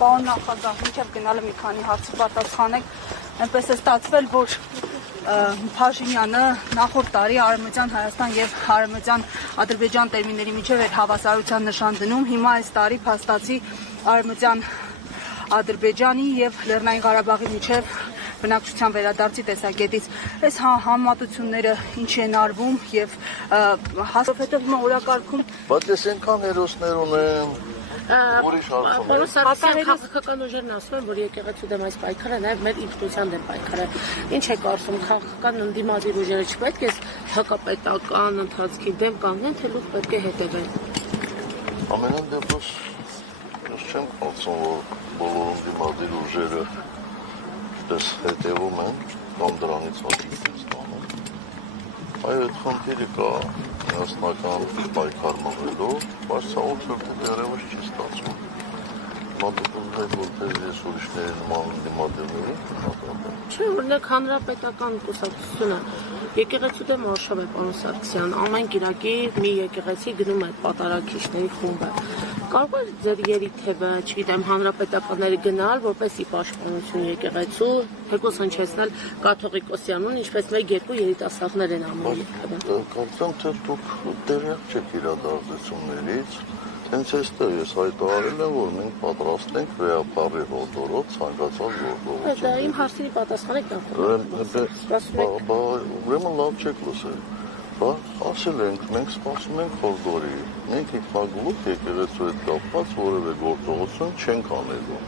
Պարոն նախագահ, մինչև գնալը մի քանի հարցի պատասխանեք, այնպես է ստացվել, որ Փաշինյանը նախորդ տարի Արևմտյան Հայաստան եւ Արևմտյան Ադրբեջան տերմինների միջև էր հավասարության նշան դնում, հիմա այս տարի փաստացի Արևմտյան Ադրբեջանի եւ Լեռնային Ղարաբաղի միջև բնակչության վերադարձի տեսակետից այս համատությունները ինչ են արվում եւ հաստատվեց հիմա օրակարգում բայց ես այնքան հերոսներ ունեմ Պարոն Սարգսյան, քաղաքական ուժերն ասում են, որ եկեղեցու դեմ այս պայքարը նաև մեր ինքնության դեմ պայքար է։ Ինչ եք կարծում, քաղաքական ընդդիմադիր ուժերը չպետք է հակապետական ընթացքի դեմ կանգնեն, թե լուր պետք է հետևեն։ Ամենայն դեպս ես չեմ կարծում, որ բոլոր ընդդիմադիր ուժերը դες հետևում են կամ դրանից հաշիվ ստանում։ Այո, այդ խնդիրը կա միասնական պայքար մղելով, բայց ցավոք սրտի դեռևս չի ստացվում։ Մատուցում է որպես ես ուրիշների նման դիմադրների նկատեմ։ Չէ, օրինակ հանրապետական կուսակցությունը եկեղեցու դեմ արշավ է, պարոն Սարգսյան, ամեն կիրակի մի եկեղեցի գնում է պատարագիչների խումբը։ Կարող է ձեր երիթևը, չգիտեմ, հանրապետականները գնալ, որպեսզի պաշտպանություն եկեղեցու, թեկուզ հնչեցնել կաթողիկոսյանուն, ինչպես մեկ-երկու երիտասարդներ են անում երիթևը։ Կարծեմ, թե դուք տեղյակ չեք իրադարձություններից, հենց այստեղ ես հայտարարել եմ, որ մենք պատրաստ ենք վերապահել հորդորով ցանկացած գործողություն։ Դա իմ հարցերի պատասխանեք Ուրեմն լավ չեք լսել։ Ասել ենք, մենք սպասում ենք հորդորի, մենք ինքնագլուխ եկեղեցու հետ կապված որևէ գործողություն չենք անելու։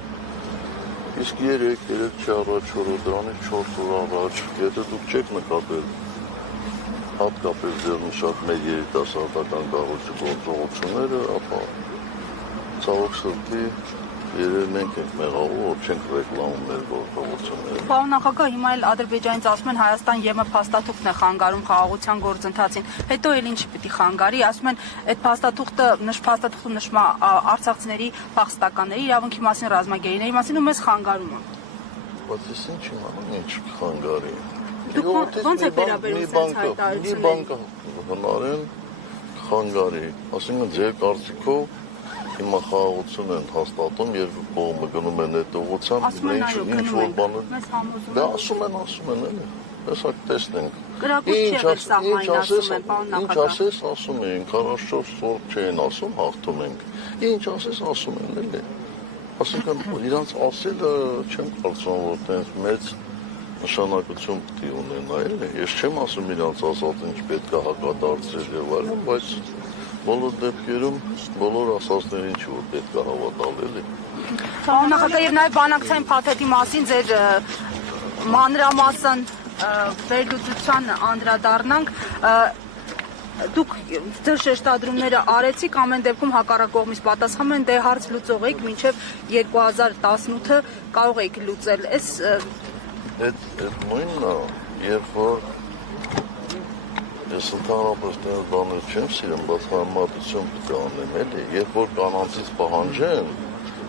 Իսկ 3 առաջ օրը դրանից 4 օր առաջ, եթե դուք չեք նկատել հատկապես ձեր նշած մեր երիտասարդական կառույցի գործողությունները, ապա ցավոք սրտի երևի մենք ենք մեղավոր, որ չենք ռեկլամում մեր գործողությունները։ Պարոն նախագահ, հիմա էլ Ադրբեջանից ասում են Հայաստան-ԵՄ փաստաթուղթն է խանգարում խաղաղության գործընթացին։ Հետո էլ ինչ պիտի խանգարի, ասում են այդ փաստաթուղթը նշվում արցախցիների փախստականների իրավունքի մասին, ռազմագերիների մասին ու մեզ խանգարում է։ Բայց ես ինչ իմանամ, ինչ խանգարի։ Դուք ո՞նց եք վերաբերում այս հայտարարություններին։ Մի բան հնարեն խանգարի, ասենք ձեր կարծիքով հիմա խաղաղություն են հաստատում, երկու կողմը գնում են այդ ուղղությամբ, ինչ որ բան դա ասում են էլի։ Հեսա տեսնենք։ Ինչ ասես ասում են, 44 օր չեն ասում, հաղթում ենք։ Ինչ ասես ասում են էլի։ Այսինքն իրանց ասելը չեմ կարծում, որ տենց մեծ նշանակություն պիտի ունենա էլի։ Ես չեմ ասում իրանց ասած ինչ պետք է հակադարձել եւ այլն, բայց բոլոր դեպքերում բոլոր ասածներին չի որ պետք է հավատալ էլի։ Պարոն նախագահ, եւ նաեւ բանակցային փաթեթի մասին ձեր մանրամասն վերլուծության անդրադառնանք, դուք ձեր շեշտադրումները արեցիք, ամեն դեպքում հակառակ կողմից պատասխանում են, դե հարց լուծողեք, մինչև 2018-ը կարող եք լուծել։ Այդ նույնն է, երբ որ ես ընդհանրապես դեռ բաներ չեմ սիրում, բայց համատություն պետք է անեմ էլի, երբ որ կանանցից պահանջեն,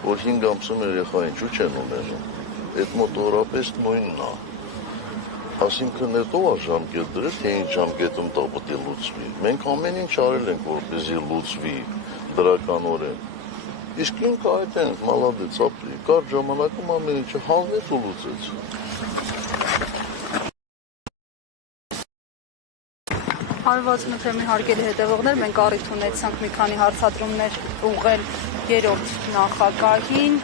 որ 5 ամսում երեխա ինչու չեն ունենում, այդ մոտավորապես նույնն է։ Այսինքն հետո է ժամկետ դրել, թե ինչ ժամկետում դա պետք է լուծվի։ Մենք ամեն ինչ արել ենք, որպեսզի լուծվի դրականորեն։ Իսկ ինքը այդ են, մալադեց, ապրի, կար ժամանակում ամեն ինչը հանվեց ու լուծեց։ Հարվածն թեմի հարգելի հետևողներ, մենք առիթ ունեցանք մի քանի հարցադրումներ ուղղել 3-րդ նախագահին։